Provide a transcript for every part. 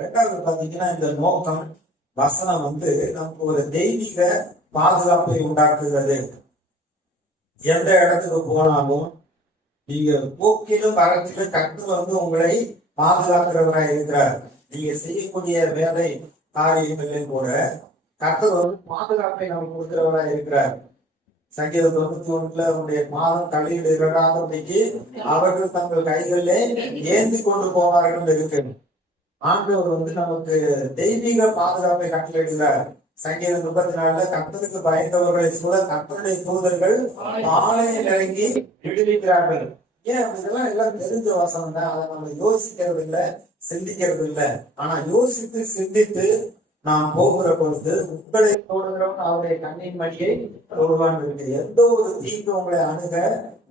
ரெண்டாவது பாத்தீங்கன்னா இந்த நோக்கம் வசனம் நமக்கு ஒரு தெய்வீக பாதுகாப்பை உண்டாக்குகிறது. எந்த இடத்துக்கு போனாலும் நீங்க போக்கிலும் வரத்திலும் கர்த்தர் உங்களை பாதுகாக்கிறவராக இருக்கிறார். நீங்க செய்யக்கூடிய வேலை காரியங்களிலும் கூட கர்த்தர் பாதுகாப்பை நமக்கு கொடுக்கிறவராக இருக்கிறார். சங்கீதம் 91 அவருடைய மாதம் கல்லில் இரண்டாந்தபடிக்கு அவர்கள் தங்கள் கைகளிலே ஏந்தி கொண்டு போவார்கள் இருக்கு. ஆண்டவர் நமக்கு தெய்வீக பாதுகாப்பை கட்டளையிடுகிறார். சங்கீதம் 34 கர்த்தருக்கு பயந்தவர்களை சூழ கர்த்தருடைய தூதர்கள் ஆலயம் இறங்கி விடுவிக்கிறார்கள். ஏன் இதெல்லாம் எல்லாம் தெரிஞ்ச வசனம் தான். அதை நம்ம யோசிக்கிறது இல்லை, சிந்திக்கிறது இல்லை. ஆனா யோசித்து சிந்தித்து நாம் போகிற பொழுது உங்களை தோடுகிறவன் அவருடைய கண்ணின் மணியை தொடுவான் இருக்கு. எந்த ஒரு தீங்கு உங்களை அணுக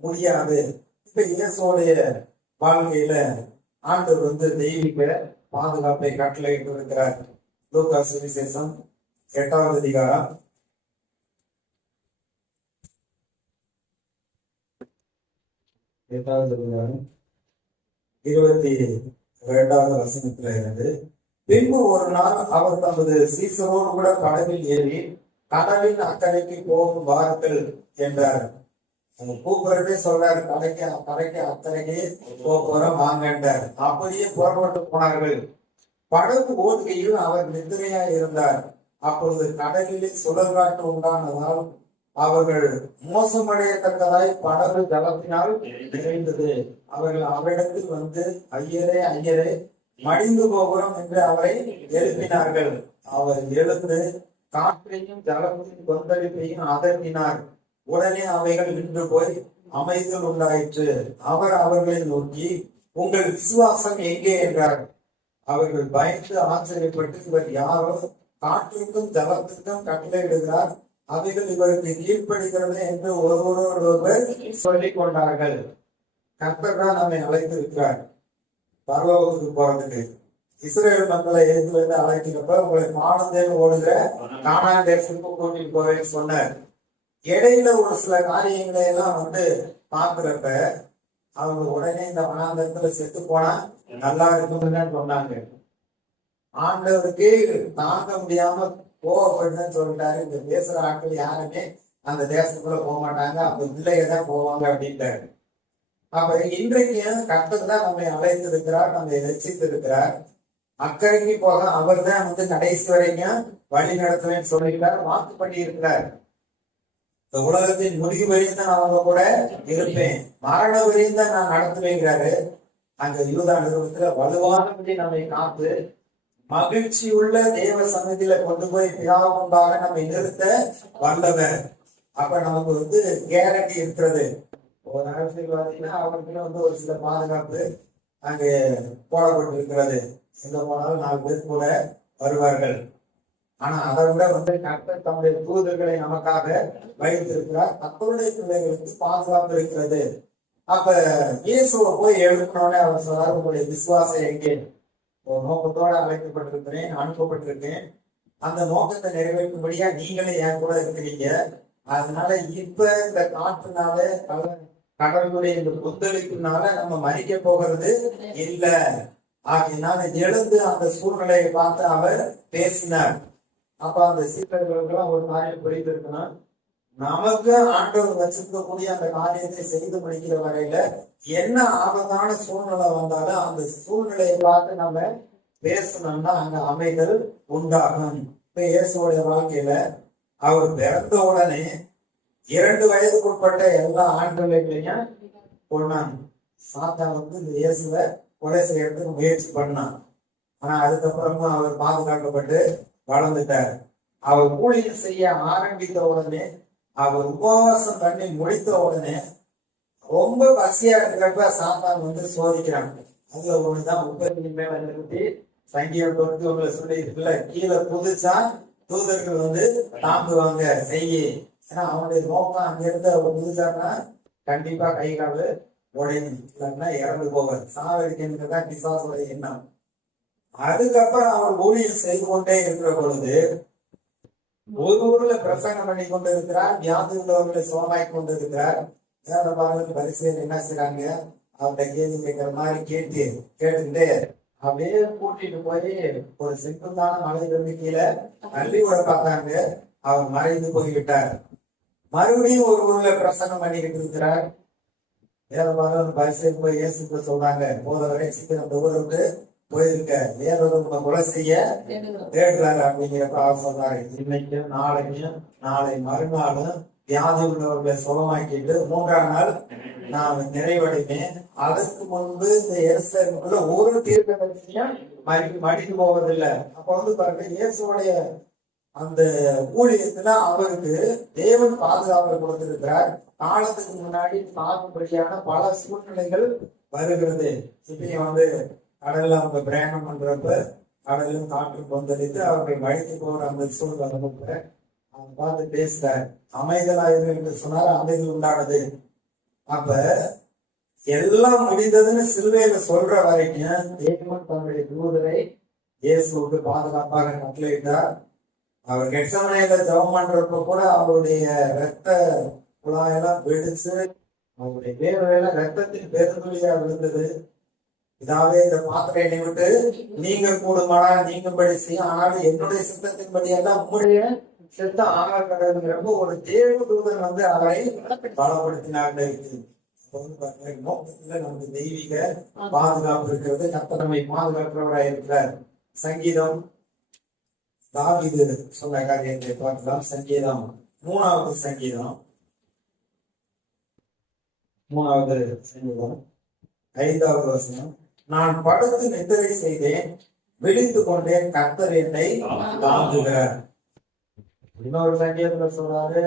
முடியாது. இப்ப இயேசுடைய வாழ்க்கையில ஆண்டவர் தெய்வீக பாதுகாப்பை கட்டளையிட்டு இருக்கிறார். லூக்கா சுவிசேஷம் 8வது அதிகாரம் 22வது வசனத்துல இருந்து, பின்பு ஒரு நாள் அவர் தமது சீசரோடு கூட படவில் ஏறி கடலின் அக்கறைக்கு போகும் வாருங்கள் என்றார். கூப்பிடவே சொல்றாரு, கரைக்கு அக்கறைக்கு போறோம் வாங்கன்றார். அப்படியே புறப்பட்டு போனார்கள். படகு ஓடுகையில் அவர் நித்திரையா இருந்தார். அப்பொழுது கடலிலே சுழற்காற்று உண்டானதால் அவர்கள் மோசமடையத்தக்கதாய் படகு ஜலத்தினால் நிறைந்தது. அவர்கள் அவரிடத்தில் ஐயரே ஐயரே மடிந்து போகிறோம் என்று அவரை எழுப்பினார்கள். அவர் எழுந்து காற்றையும் ஜலத்தின் கொந்தளிப்பையும் அதட்டினார். உடனே அவைகள் நின்று போய் அமைதல் உண்டாயிற்று. அவர் அவர்களை நோக்கி, உங்கள் விசுவாசம் எங்கே என்றார். அவர்கள் பயந்து ஆச்சரியப்பட்டு, இவர் யாரோ காற்றுக்கும் ஜலத்திற்கும் கட்டளையிடுகிறார், அவைகள் இவருக்கு கீழ்ப்படுகிறது என்று ஒருவர் சொல்லிக் கொண்டார்கள். கர்த்தர் தான் நம்மை அழைத்திருக்கிறார் பரலோகத்துக்கு போறதுக்கு. இஸ்ரேல் மக்களை எழுந்து அழைக்கிறப்ப உங்களை மானந்தேன் ஓடுகிற கானான் தேசத்துக்கு கூட்டிட்டு போவேன்னு சொன்னார். இடையில ஒரு சில காரியங்களை எல்லாம் பாக்குறப்ப அவங்க உடனே இந்த வனாந்தரத்துல செத்து போனா நல்லா இருக்கும்னு சொன்னாங்க. ஆண்டவருக்கு தாங்க முடியாம கோவப்படுன்னு சொல்லிட்டாரு. இந்த பேசுற ஆட்கள் யாருமே அந்த தேசத்துக்குள்ள போக மாட்டாங்க, அப்ப பிள்ளைகதான் போவாங்க அப்படின்ட்டாரு. அப்ப இன்றைக்கு கர்த்தர் தான் நம்மை அழைத்து இருக்கிறார், நம்மை ரசித்து இருக்கிறார். அக்கறைக்கு போக அவர் தான் கடைசி வரைக்கும் வழி நடத்துவேன்னு சொல்லிக்கிறார், வாக்கு பண்ணி இருக்கிறார். இந்த உலகத்தின் முடிவு வரையும் தான் அவங்க கூட இருப்பேன், மரண வரையும் தான் நான் நடத்துவேங்கிறாரு. அங்க யூதா நிறுவனத்துல வலுவானபடி நம்மை காத்து மகிழ்ச்சி உள்ள தேவ சன்னதியில கொண்டு போய் பிதாவு முன்பாக நம்ம நிறுத்த வல்லவர். அப்ப நமக்கு கேரண்டி இருக்கிறது. ஒரு அரசியல்வாதினா அவருக்கு ஒரு சில பாதுகாப்பு அங்கே போடப்பட்டு இருக்கிறது. எங்க போனாலும் 4 பேர் கூட வருவார்கள். ஆனா அதை விட கர்த்தர் தம்முடைய தூதர்களை நமக்காக வைத்திருக்கிறார். கர்த்தருடைய பிள்ளைகளுக்கு பாதுகாப்பு இருக்கிறது. அப்ப இயேசுவை போய் எழுப்பினோடனே அவர் சொல்றாரு, உங்களுடைய விசுவாசம் எங்கே? ஒரு நோக்கத்தோட அழைக்கப்பட்டிருக்கிறேன், அனுப்பப்பட்டிருக்கேன். அந்த நோக்கத்தை நிறைவேற்றும்படியா நீங்களே என் கூட இருக்கிறீங்க. அதனால இப்ப இந்த காற்றுனால கடவுளுடைய இந்த கொந்தளிப்புனால நம்ம மறிக்க போகிறது இல்ல. ஆகினால எழுந்து அந்த சூழ்நிலையை பார்த்து அவர் பேசினார். அப்ப அந்த சீடர்களுக்கெல்லாம் ஒரு காரியம் புரிந்திருக்குன்னா, நமக்கு ஆண்டவர் வச்சிருக்கக்கூடிய அந்த காரியத்தை செய்து முடிக்கிற வரையில என்ன ஆபத்தான சூழ்நிலை வந்தாலும் அந்த சூழ்நிலையை பார்த்து நம்ம பேசணும்னா அங்க அமைதல் உண்டாகும். இப்ப இயேசுடைய வாழ்க்கையில அவர் பிறந்த உடனே 2 வயதுக்குட்பட்ட எல்லா ஆண்களையும் கொண்டான். சாத்தான் இந்த இயேசுவை கொலை செய்யறதுக்கு முயற்சி பண்ணான். ஆனா அதுக்கப்புறமா அவர் பாதுகாக்கப்பட்டு வளர்ந்துட்டார். அவர் ஊழியம் செய்ய ஆரம்பித்த உடனே, அவர் உபவாசம் பண்ணி முடித்த உடனே ரொம்ப பசியா இருக்கிறப்ப சாத்தான் சோதிக்கிறாங்க. அதுல ஒண்ணுதான் 30 மேல நிறுத்தி சங்கீதம் 91 சொல்லி இருக்குல்ல, கீழே குதிச்சா தூதர்கள் தாங்குவாங்க செய்ய. ஏன்னா அவனுடைய நோக்கம் அங்க இருந்து அவர் குதிச்சாருன்னா கண்டிப்பா கை கால் உடையும், இல்லைன்னா இறந்து போவார். சாவடிக்கிறதுதான் பிசாசுடைய எண்ணம். அதுக்கப்புறம் அவர் ஊழியம் செய்து கொண்டே இருக்கிற பொழுது ஒரு ஊர்ல பிரசங்கம் பண்ணி கொண்டு இருக்கிறார், வியாதி உள்ளவர்களை சுகமாக்கி கொண்டு இருக்கிறார். வேதபாரர்கள் பரிசையில் என்ன செய்யறாங்க, அவர்கிட்ட கேள்வி கேட்கிற மாதிரி கேட்டுக்கிட்டே அப்படியே கூட்டிட்டு போய் ஒரு செங்குத்தான மலையிலிருந்து கீழே தள்ளி விட பார்த்தாங்க. அவர் மறைந்து போய்விட்டார். மறுபடியும் ஒரு ஊர்ல பிரசங்கம் பண்ணிக்கிட்டு இருக்கிறார். வேற பரிசு போய் இயேசுக்கு சொல்றாங்க, போதவரை சீக்கிரம் அந்த ஊரை விட்டு போயிருக்க, வேறொரு கொலை செய்ய தேடுறாரு அப்படிங்கிறப்ப அவர் சொல்றாரு, இன்னைக்கும் நாளைக்கும் நாளை மறுநாளும் வியாதி உள்ளவர்களை சுகமாக்கிட்டு 3ஆம் நாள் நான் நிறைவடைவேன். அதற்கு முன்பு இந்த இயேசுக்குள்ள ஒரு தீர்க்கதரிசியும் மடிந்து போவதில்லை. அப்ப பாருங்க, இயேசுடைய அந்த ஊழியத்துல அவருக்கு தேவன் பாதுகாப்பை கொடுத்திருக்கிறார். காலத்துக்கு முன்னாடி சாகுபடியான பல சூழ்நிலைகள் வருகிறது. இப்பயும் கடல்ல அவங்க பிரயாணம் பண்றப்ப கடலும் காற்று கொந்தளித்து அவர்களை வழித்து போற அந்த சூழ்நிலை அவங்க பார்த்து பேசுறார். அமைதலாயிரு என்று சொன்னார், அமைதல் உண்டானது. அப்ப எல்லாம் முடிந்ததுன்னு சிலுவையில சொல்ற வரைக்கும் தேவன் தன்னுடைய தூதரை இயேசுவுக்கு பாதுகாப்பாக கட்டளையிட்டார். அவர் கெட்சமனையில ஜெபம் பண்றப்ப கூட அவருடைய ரத்த குழாயெல்லாம் வெடிச்சு அவருடைய வேர்வையில ரத்தத்தின் பெருந்துளியா விழுந்தது. இதாவே இந்த பாத்திரை என்னை விட்டு நீங்க கூடுமாடா நீங்கும்படி செய்யும், ஆனாலும் என்னுடைய சித்தத்தின்படி எல்லாம் உங்களுடைய சித்தம் ஆகாதுங்கிறப்போ ஒரு தேவ தூதன் அவரை பலப்படுத்தினார்கள் இருக்கு. நோக்கத்துல நமக்கு தெய்வீக பாதுகாப்பு இருக்கிறது. கர்த்தர் நம்மை பாதுகாக்கிறவராக இருக்கிறார். சங்கீதம் தாவீது சொன்ன காரியத்தை பார்க்கலாம். சங்கீதம் 3வது சங்கீதம் 5வது வசனம். நான் படுத்து நித்திரை செய்தேன், விழித்து கொண்டேன், கர்த்தர் என்னை தாங்குகிறார். இன்னொரு சங்கீதத்துல சொல்றாரு,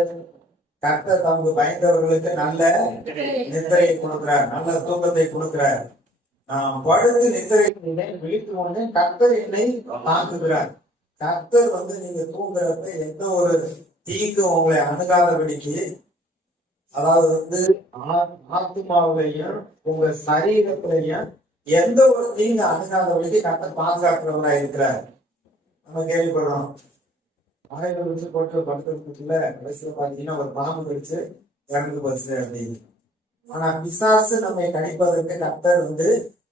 கர்த்தர் தமக்கு பயந்தவர்களுக்கு நல்ல நித்திரையை கொடுக்கிறார், நல்ல தூக்கத்தை கொடுக்கிறார். நான் படுத்து நித்திரை செய்தேன், விழித்து கொண்டேன், கர்த்தர் என்னை தாங்குகிறார். கர்த்தர் நீங்க தூங்குறப்ப எந்த ஒரு தீக்கு உங்களை அணுகாதபடிக்கு, அதாவது ஆத்மாவிலையும் உங்க சரீரத்திலையும் எந்த ஒரு தீங்கு அணுகாதபடிக்கு கர்த்தர் பாதுகாக்கிறவரா இருக்கிறார். நம்ம கேள்விப்படுறோம், மழையில வச்சு போட்டு படுத்துறதுக்குள்ள வயசுல பாத்தீங்கன்னா ஒரு பாம்பு கடிச்சு இறந்து போச்சு அப்படின்னு. ஆனா பிசாசு நம்மை கணிப்பதற்கு கர்த்தர்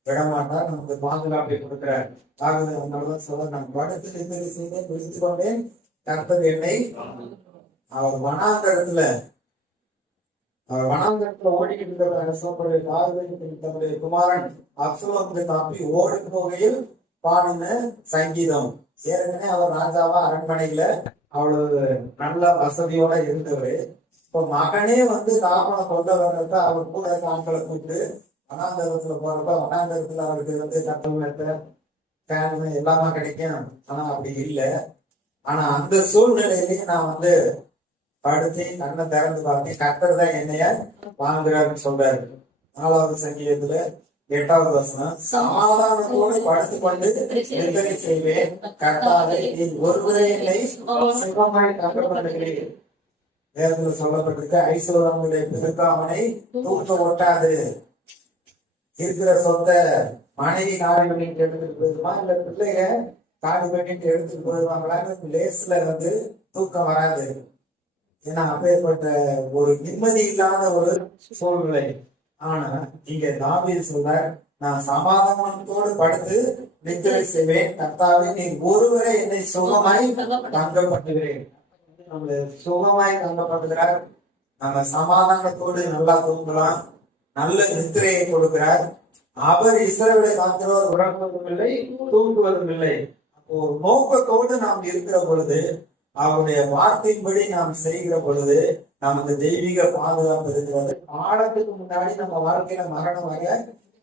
விடமாட்டார், நமக்கு பாதுகாப்பை கொடுக்கிறார். ஆகவே அதனாலதான் சொல்ல, நான் படுத்து நித்திரை செய்தேன், விழித்து கொண்டேன், கர்த்தர் என்னை. அவர் வனாந்தரத்துல ஓடிக்கிட்டு தன்னுடைய குமாரன் அப்சலோமுக்கு தப்பி ஓடி போகையில் பாடின சங்கீதம். ஏற்கனவே அவர் ராஜாவா அரண்மனையில அவ்வளவு நல்ல வசதியோட இருந்தவர். இப்ப மகனே காப்பனை கொண்ட வர்றப்ப அவர் கூட ஆட்களை கூப்பிட்டு வனாந்தரத்துல போறப்ப வனாந்தரத்துல அவருக்கு கட்டளை ஃபேன் எல்லாமே கிடைக்கும். ஆனா அப்படி இல்லை. ஆனா அந்த சூழ்நிலையிலேயே நான் படுத்து கண்ணை திறந்து பார்த்தேன், கர்த்தர் தான் என்னைய வாங்குறாருன்னு சொல்றாரு. 4வது சங்கீதத்துல 8வது வசனம். சமாதானத்தோடு படுத்து கொண்டு நித்திரை செய்வேன், கர்த்தாவே நீர் ஒருவரே என்னை சுகமாய் தங்கப்படுகிறீர். வேதத்துல சொல்லப்பட்டிருக்கு, ஐஸ்வரங்களுடைய பெருக்காமனை தூக்க ஒட்டாது. இருக்கிற சொத்தை மனைவி காலி பண்ணிட்டு எடுத்துட்டு போயிருமா, இல்ல பிள்ளைங்க காலி பண்ணிட்டு எடுத்துட்டு போயிருவாங்களான்னு லேஸ்ல தூக்கம் வராது. ஏன்னா அப்பேற்பட்ட ஒரு நிம்மதி இல்லாத ஒரு சூழ்நிலை. ஆனா இங்க தாவீது சொல்றார், நான் சமாதானத்தோடு படுத்து நித்திரை செய்வேன், கர்த்தாவே நீர் ஒருவரை என்னை சுகமாய் தங்கப்பட்டுகிறேன். நம்மள சுகமாய் தங்கப்பட்டுகிறார். நம்ம சமாதானத்தோடு நல்லா தூங்கலாம், நல்ல நித்திரையை கொடுக்கிறார். அவர் இஸ்ரவேலை காக்கிறவர் உறங்குவதும் இல்லை, தூங்குவதும் இல்லை. அப்போ ஒரு நோக்கத்தோடு நாம் இருக்கிற பொழுது, அவருடைய வார்த்தையின்படி நாம் செய்கிற பொழுது நமக்கு தெய்வீக பாதுகாப்பு இருக்கிறது. காலத்துக்கு முன்னாடி நம்ம வாழ்க்கையில மரணம் வர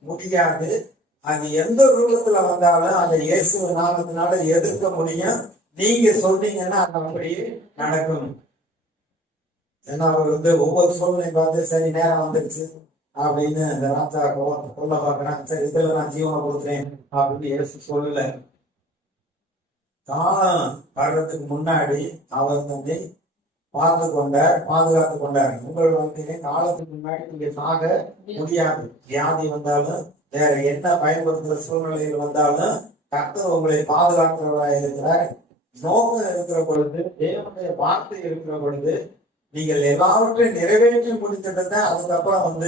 முடியாது. அது எந்த ரூபத்துல வந்தாலும் அந்த இயேசு நாமத்தினால எதிர்க்க முடியும். நீங்க சொன்னீங்கன்னா அது அப்படியே நடக்கும். ஏன்னா அவர் ஒவ்வொரு சூழ்நிலை பார்த்து சரி நேரம் வந்துருச்சு அப்படின்னு இந்த ராஜா கொல்ல பாக்குறேன், சரி இதுல நான் ஜீவனை கொடுக்குறேன் அப்படின்னு இயேசு சொல்லல. காலம் வர்றதுக்கு முன்னாடி அவர் பாதுகாத்து கொண்டார். உங்கள் வாழ்க்கையிலே காலத்துக்கு முன்னாடி நீங்க சாக முடியாது. வியாதி வந்தாலும் வேற என்ன பயன்படுத்துற சூழ்நிலையில் வந்தாலும் கர்த்தர் உங்களை பாதுகாக்கிறவராக இருக்கிறார். நோக்கம் இருக்கிற பொழுது, தேவனுடைய வார்த்தை இருக்கிற பொழுது நீங்கள் எல்லாவற்றையும் நிறைவேற்றி முடித்துட்டு அதுக்கப்புறம்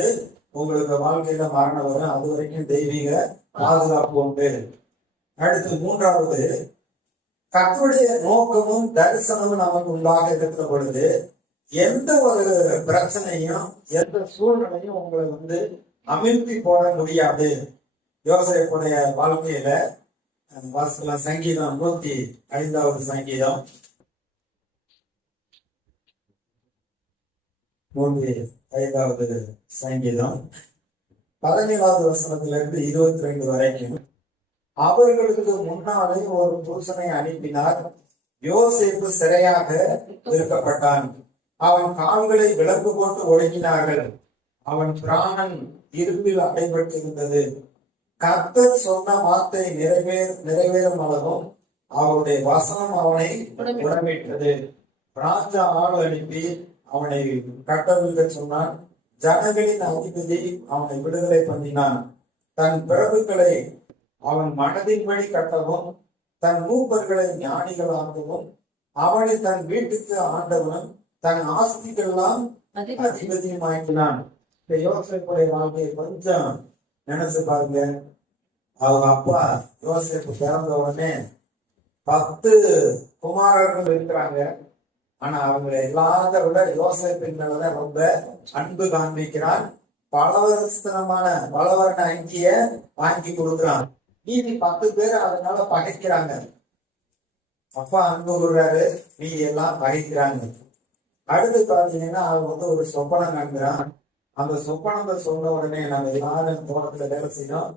உங்களுக்கு வாழ்க்கையில மரணம் வரும். அது வரைக்கும் தெய்வீக பாதுகாப்பு உண்டு. அடுத்து மூன்றாவது, கர்த்தருடைய நோக்கமும் தரிசனமும் நமக்கு உண்டாக இருக்கிற பொழுது எந்த ஒரு பிரச்சனையும் எந்த சூழ்நிலையும் உங்களை அமிழ்த்தி போட முடியாது. யோசேப்புடைய வாழ்க்கையில வாசிக்கலாம். சங்கீதம் 105வது சங்கீதம் 105வது சங்கீதம் 17வது வசனத்திலிருந்து 22 வரைக்கும். அவர்களுக்கு முன்னாலே ஒரு புருஷனை அனுப்பினார். யோசேப்பு சிறையாக விற்கப்பட்டான். அவன் கால்களை விளக்கு போட்டு ஒடுங்கினார்கள். அவன் பிராணன் இரும்பில் அடைபட்டிருந்தது. கர்த்தர் சொன்ன வார்த்தை நிறைவேறும் அளவும் அவருடைய வசனம் அவனை உடம்பிட்டது. ராஜா ஆள் அனுப்பி அவனை கட்டவிழ்க்க சொன்னான். ஜனங்களின் அதிபதி அவனை விடுதலை பண்ணினான். தன் பிரபுக்களை அவன் மனதின்படி கட்டவும் தன் மூப்பர்களை ஞானிகளாகவும் அவனை தன் வீட்டுக்கு ஆண்டவனும் தன் ஆஸ்திகள்லாம் அதிபதியுமாக்கினான். யோசேப்புடைய வாழ்க்கையை கொஞ்சம் நினைச்சு பாருங்க. அவங்க அப்பா யோசேப்பு பிறந்த உடனே 10 குமாரர்கள் இருக்கிறாங்க. ஆனா அவங்க எல்லாத்த விட யோசேப்பின் மேலதான் ரொம்ப அன்பு காண்பிக்கிறான். பல வருட அங்கிய வாங்கி கொடுக்குறான். மீதி 10 பேர் அதனால பகைக்கிறாங்க. அப்பா அன்பு கூறுறாரு, மீதி எல்லாம் பகைக்கிறாங்க. அடுத்து பாத்தீங்கன்னா அவங்க ஒரு சொப்பனம் காண்கிறான். அந்த சொப்பனத்தை சொன்ன உடனே நம்ம எல்லாரும் தோட்டத்துல வேலை செய்யணும்.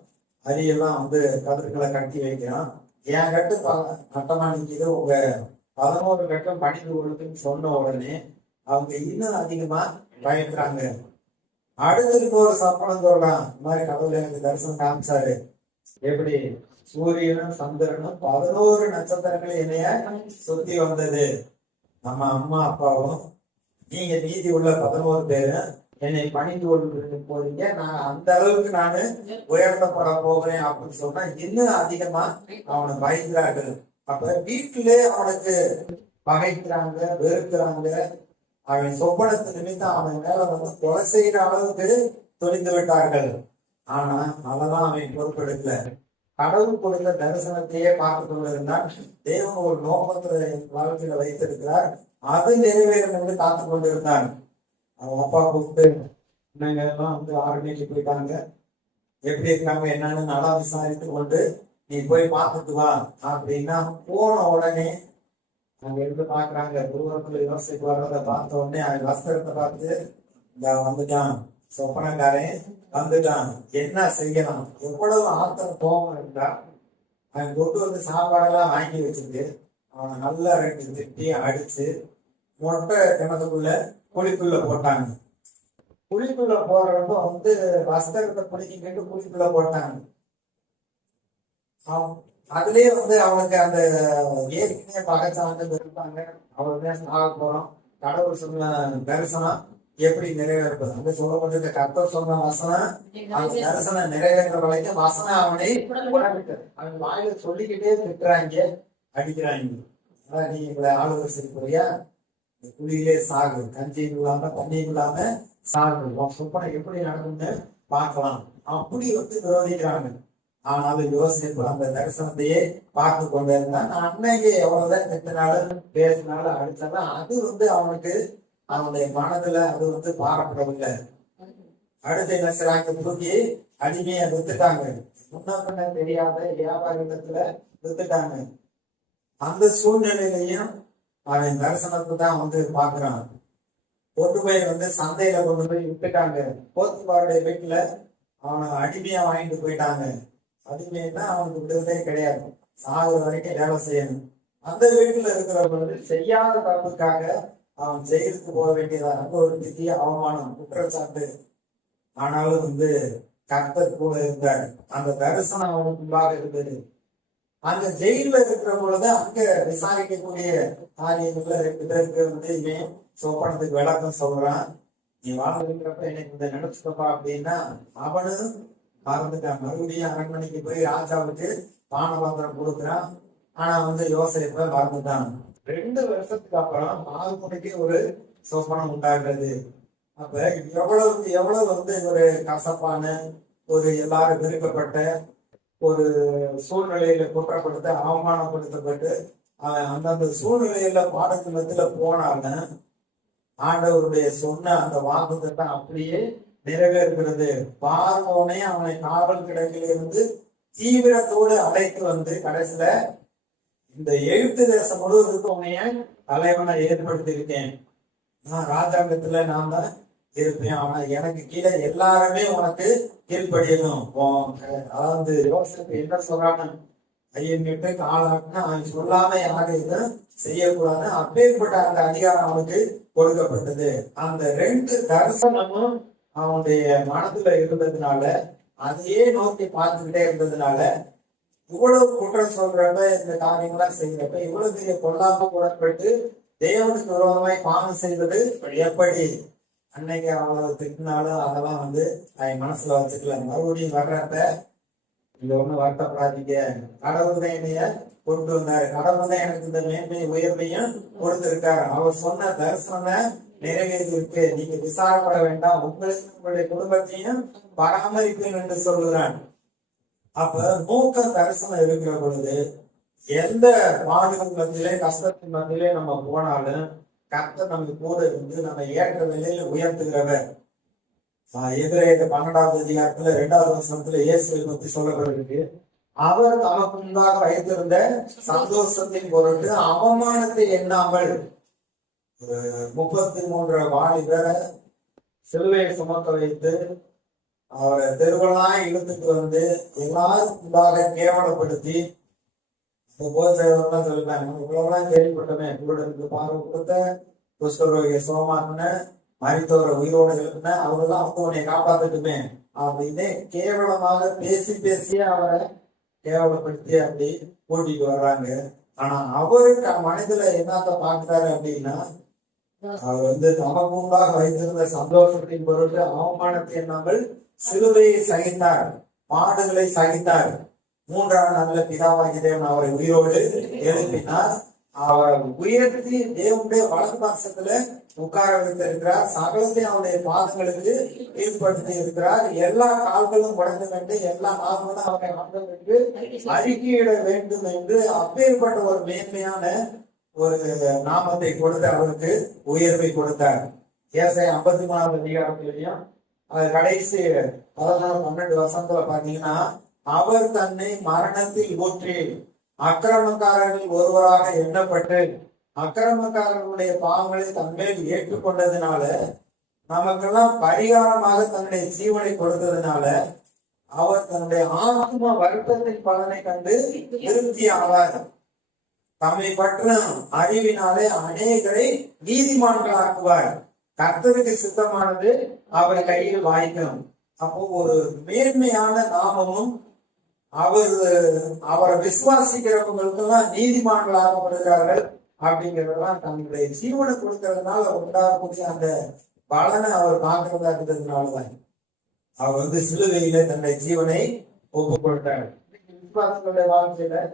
அரியெல்லாம் கதிர்களை கட்டி வைக்கிறான். என் கட்டு கட்டமா நிற்கிது, உங்க 11 கட்டம் பணிந்து கொடுத்துன்னு சொன்ன உடனே அவங்க இன்னும் அதிகமா பயந்துறாங்க. அடுத்து ஒரு சொப்பனம் சொல்றான். இந்த மாதிரி கடவுள் எனக்கு தரிசனம் காமிச்சாரு. எப்படி சூரியனும் சந்திரனும் 11 நட்சத்திரங்கள் என்னைய சுத்தி வந்தது. நம்ம அம்மா அப்பாவும் நீங்க மீதி உள்ள 11 பேரும் என்னை பணிந்து கொண்டு போறீங்க. நான் அந்த அளவுக்கு நானு உயர்த்தப்பட போகிறேன் அப்படின்னு சொன்னா இன்னும் அதிகமா அவனை பயந்துறார்கள். அப்ப வீட்டிலே அவனுக்கு பகைக்கிறாங்க, வெறுக்கிறாங்க. அவன் சொப்பனத்து நிமித்தம் அவன் மேல கொலை செய்யற அளவுக்கு துணிந்து விட்டார்கள். ஆனா அதெல்லாம் அவன் பொறுப்பெடுக்கல. கடவுள் கொடுத்த தரிசனத்தையே பார்த்து கொண்டிருந்தான். தேவன் ஒரு நோக்கத்துல வாழ்க்கையில வைத்திருக்கிறார், அது நிறைவேறும் என்று காத்து கொண்டிருந்தான். அவங்க அப்பா கூப்பிட்டு பிள்ளைங்க எல்லாம் 6 மணிக்கு போயிட்டாங்க, எப்படி இருக்காங்க என்னன்னு நல்லா விசாரித்து கொண்டு நீ போய் பார்த்துட்டு வா அப்படின்னா போன உடனே அங்க இருந்து பாக்குறாங்க. தூரத்துல யோசிக்கு வர்றதை பார்த்த உடனே அவன் வஸ்திரத்தை பார்த்து இந்த வந்துட்டான், சொப்பனக்காரன் வந்துட்டான், என்ன செய்யலாம். எவ்வளவு ஆத்திரம் கோபம் இருந்தா அவன் கொண்டு சாப்பாடெல்லாம் வாங்கி வச்சுட்டு அவனை நல்லா 2 திட்டி அடிச்சு மொட்டை கிணத்துக்குள்ள குழிக்குள்ள போட்டாங்க. குழிக்குள்ள போறப்ப வஸ்திரத்தை குளிக்கிட்டு குழிக்குள்ள போட்டாங்க. அதுலயே அவனுக்கு அந்த ஏற்கனவே பகச்சாங்க இருப்பாங்க. அவர்தான் சாக போறோம், கடவுள் சொன்ன தரிசனம் எப்படி நிறைவேறது அங்க சொல்லப்பட்டிருக்க கர்த்தர் சொன்ன வசனம் அந்த தரிசனம் நிறைவேற்ற வரைக்கும் வசனம் அவனை அவன் வாயில சொல்லிக்கிட்டே திட்டுறாங்க, அடிக்கிறாங்க. நீ இவங்களை ஆளுநர் செய்யக்கூடிய குழியிலே சாகு, கஞ்சியும் இல்லாம தண்ணியும் இல்லாம சாகு, சொப்பனை எப்படி நடக்கும்னு பார்க்கலாம் அப்படி விரோதிக்கிறாங்க. ஆனாலும் யோசிப்பு அந்த தரிசனத்தையே பார்த்து கொண்டு இருந்தான். அன்னைக்கு எவ்வளவுதான் திட்டினாலும் பேசினாலும் அடிச்சாலும் அது அவனுக்கு அவனுடைய மனதுல அது பாரப்படவில்லை. அடுத்து என்ன செய்றாங்க, தூக்கி அடிமையை வித்துட்டாங்க. முன்ன பின்ன தெரியாத வியாபாரத்துல வித்துட்டாங்க. அந்த சூழ்நிலையிலையும் அவன் தரிசனத்தை தான் பாக்குறான். கொண்டு போய் சந்தையில கொண்டு போய் விட்டுட்டாங்க. போத்திபாருடைய வீட்டுல அவனை அடிமையா வாங்கிட்டு போயிட்டாங்க. அடிமைன்னா அவனுக்கு விடுதலே கிடையாது, சாகுற வரைக்கும் வேலை செய்யணும். அந்த வீட்டுல இருக்கிறவங்க செய்யாத தப்புக்காக அவன் ஜெயிலுக்கு போக வேண்டியதா, அங்க ஒரு பெரிய அவமானம், குற்றச்சாட்டு. ஆனாலும் கர்த்தர் கூட இருந்தார். அந்த தரிசனம் அவனுக்குள்ளாக இருந்தது. அங்க ஜெயில இருக்கிற பொழுது அங்க விசாரிக்கக்கூடிய காரியங்கள்ல 2 பேருக்கு இவன் சொப்பனத்துக்கு விளக்கம் சொல்றான். நீ வாழ்ந்துருக்கிறப்ப எனக்கு நினைச்சுக்கப்பா அப்படின்னா அவனும் மறந்துட்டான். மறுபடியும் அரண்மனைக்கு போய் ராஜாவுக்கு பானபாத்திரம் கொடுக்குறான். ஆனா யோசேப்ப மறந்துட்டான். 2 வருஷத்துக்கு அப்புறம் மால்குடிக்கு ஒரு சொப்பனம் உண்டாகிறது. அப்ப எவ்வளவு ஒரு கசப்பான ஒரு எல்லாரும் விருப்பப்பட்ட ஒரு சூழ்நிலையில குற்றப்படுத்த அவமானப்படுத்தப்பட்டு அவன் அந்தந்த சூழ்நிலையில பாடத்தினத்துல போனாங்க. ஆண்டவருடைய சொன்ன அந்த வாக்குத்தத்தம் அப்படியே நிறைவேறுகிறது. பார்வோனே அவனை காவல் கிடக்கிலிருந்து தீவிரத்தோடு அழைத்து வந்து கடைசியில இந்த எகிப்து தேசம் முழுவதற்கு உன்னைய தலைவனை ஏற்படுத்தி இருக்கேன். நான் ராஜாங்கத்துல நான் தான் இருப்பேன். ஆனா எனக்கு கீழே எல்லாருமே உனக்கு கீழ்படியணும். அதாவது யோசனை என்ன சொல்றான்னு கையிட்டு காலாட்டினா அவன் சொல்லாம யாரும் எதுவும் செய்யக்கூடாது. அப்பேற்பட்ட அந்த அதிகாரம் அவனுக்கு கொடுக்கப்பட்டது. அந்த 2 தரிசனமும் அவனுடைய மனதுல இருந்ததுனால, அதையே நோக்கி பார்த்துக்கிட்டே இருந்ததுனால, இவ்வளவு குற்றம் சொல்றப்ப இந்த காரியங்களாம் செய்யறப்ப இவ்வளவு பெரிய பொல்லாம உடன்பட்டு தேவனுக்கு விரோதமாய் பாவம் செய்வது எப்படி? அன்னைக்கு அவங்கள திட்டினாலும் அதெல்லாம் அவன் மனசுல வச்சுக்கல. மறுபடியும் வர்றப்ப இந்த ஒண்ணு வருத்தப்படாதீங்க, கடவுள் தான் என்னைய கொண்டு வந்தாரு, கடவுள் தான் எனக்கு இந்த மேன்மையும் உயர்மையும் கொடுத்திருக்காரு, அவர் சொன்ன தரிசனம் நிறைவேறி இருக்கு, நீங்க விசாரப்பட வேண்டாம், உங்களுக்கு உங்களுடைய குடும்பத்தையும் பராமரிப்பேன் என்று சொல்லுறான். அப்ப நோக்க தரிசனம் இருக்கிற பொழுது எந்த பாடுகள் மத்தியிலே கஷ்டத்தின் மத்தியிலே நம்ம போனாலும் கர்த்தர் நம்ம கூட இருந்து நம்ம ஏற்ற நிலையில உயர்த்துகிறவர். எதிரேக 12வது அதிகாரத்துல 2வது வசனத்துல இயேசுவை பத்தி சொல்லப்பட்டிருக்கு. அவர் தமக்கு முன்பாக வைத்திருந்த சந்தோஷத்தின் பொருட்டு அவமானத்தை எண்ணாமல் 33 வாலிபரை சிலுவையை சுமக்க வைத்து அவரை தெருவெல்லாம் இழுத்துட்டு வந்து எல்லாரும் முன்பாக கேவலப்படுத்தி போதெல்லாம் சொல்லிட்டாங்க. இவ்வளவுலாம் கேள்விப்பட்டமே, குருடனுக்கு பார்வை கொடுத்த, குஷ்டரோகிய சோமாக்குன, மரித்தவரை உயிரோடு எழுப்பின, அவரெல்லாம் உன்னை காப்பாத்துட்டுமே அப்படின்னு கேவலமாக பேசி அவரை கேவலப்படுத்தி அப்படி கூட்டிட்டு வர்றாங்க. ஆனா அவருக்கு மனதுல என்னத்த பாக்குறாரு அப்படின்னா, அவர் தமக்கு முன்பாக வைத்திருந்த சந்தோஷத்தின் பொருட்டு அவமானத்தை எண்ணாமல் சிலுவையை சகித்தார், பாடுகளை சகித்தார். 3ஆம் நாள்ல பிதாவாகிய தேவன் அவரை உயிரோடு எழுப்பினார். அவர் உயர்த்தி தேவனுடைய வலது பாசத்துல உட்கார வைத்திருக்கிறார். சகலத்தையும் அவருடைய பாதங்களுக்கு ஈடுபடுத்தி இருக்கிறார். எல்லா கால்களும் உடங்க வேண்டும், எல்லா நாள்களும் அவரை ஆண்டவருக்கு அறிக்கையிட வேண்டும் என்று அப்பேற்பட்ட ஒரு மேன்மையான ஒரு நாமத்தை கொடுத்து அவருக்கு உயர்வை கொடுத்தார். ஏசாயா 53வது அதிகாரத்திலையும் அது கடைசி 11-12 வசனத்துல பாத்தீங்கன்னா, அவர் தன்னை மரணத்தில் ஊற்றி அக்கிரமக்காரர்கள் ஒருவராக எண்ணப்பட்டு அக்கிரமக்காரர்களுடைய பாவங்களை தன்மேல் ஏற்றுக்கொண்டதுனால, நமக்கெல்லாம் பரிகாரமாக தன்னுடைய ஜீவனை கொடுத்ததுனால, அவர் தன்னுடைய ஆத்ம வருத்தத்தின் பலனை கண்டு திருப்தி ஆவார். தம்மை பற்றும் அறிவினாலே அநேகரை நீதிமான்களாக்குவார். கர்த்தருக்கு சித்தமானது அவர் கையில் வாய்க்கும். அப்போ ஒரு மேன்மையான நாமமும் அவரை விசுவாசிக்கிறவங்களுக்கெல்லாம் நீதிமான்களாகப்படுகிறார்கள் அப்படிங்கிறதெல்லாம் தன்னுடைய ஜீவனை கொடுக்கறதுனால உண்டாகக்கூடிய அந்த பலனை அவர் பார்க்கிறதா இருந்ததுனாலதான் அவர் சிலுவையில தன்னுடைய ஜீவனை ஒப்பு கொடுத்தார். விசுவாசங்களுடைய வாழ்க்கையில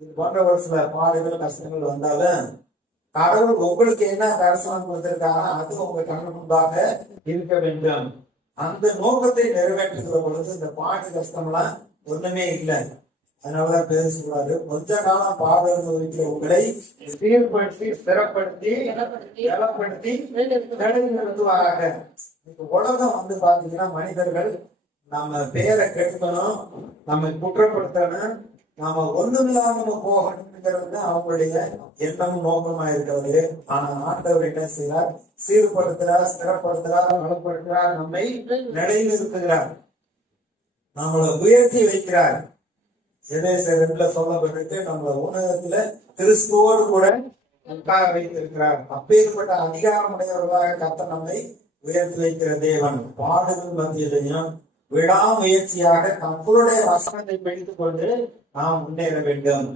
இது போன்ற ஒரு சில பாடுகள் கஷ்டங்கள் வந்தாலும் கடவுள் உங்களுக்கு என்ன தரிசனம் கொடுத்திருக்காங்க அது உங்க கண்ணு முன்பாக இருக்க வேண்டும். அந்த நோக்கத்தை நிறைவேற்றுகிற பொழுது இந்த பாட்டு கஷ்டம்லாம் ஒண்ணுமே இல்லை. அதனாலதான் பேர் சொல்றாரு, கொஞ்ச காலம் பாடு அனுபவிக்கிற உங்களை சீர்படுத்தி ஸ்திரப்படுத்தி பலப்படுத்தி நிறுத்துவாராக. உலகம் பாத்தீங்கன்னா மனிதர்கள் நம்ம பேரை கெடுக்கணும், நம்ம குற்றப்படுத்தணும், நாம ஒண்ணுமில்லாம போகணுங்கிறது அவங்களுடைய எண்ணமும் நோக்கமா இருக்கிறது. ஆனா ஆண்டவர் என்ன செய்யறார்? சீர்படுத்துறார், ஸ்திரப்படுத்துறார், வளப்படுத்துறார், நம்மை நிலைநிறுத்துகிறார், நம்மளை உயர்த்தி வைக்கிறார். எபேசியர் 2ல சொல்லப்பட்டிருக்கு, நம்ம உலகத்துல கிறிஸ்துவோடு கூட உட்கார வைத்திருக்கிறார். அப்பேற்பட்ட அதிகாரமுடையவர்களாக கர்த்தர் நம்மை உயர்த்தி வைக்கிற தேவன். பாடுகள் மத்தியிலையும் விடாமுயற்சியாக தங்களுடைய வசனத்தை பிடித்துக் கொண்டு நாம் முன்னேற வேண்டும்.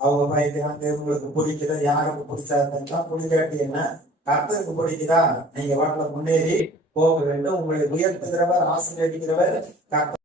அவங்க பயக்கிறாங்க, உங்களுக்கு பிடிக்குதா, யாருக்கு பிடிச்சாருன்னா பிடிக்காட்டி என்ன, கர்த்தருக்கு பிடிக்குதா, நீங்க வாட்டில முன்னேறி போக வேண்டும். உங்களை உயர்த்துகிறவர், ஆசீர்வதிக்கிறவர் கர்த்தர்.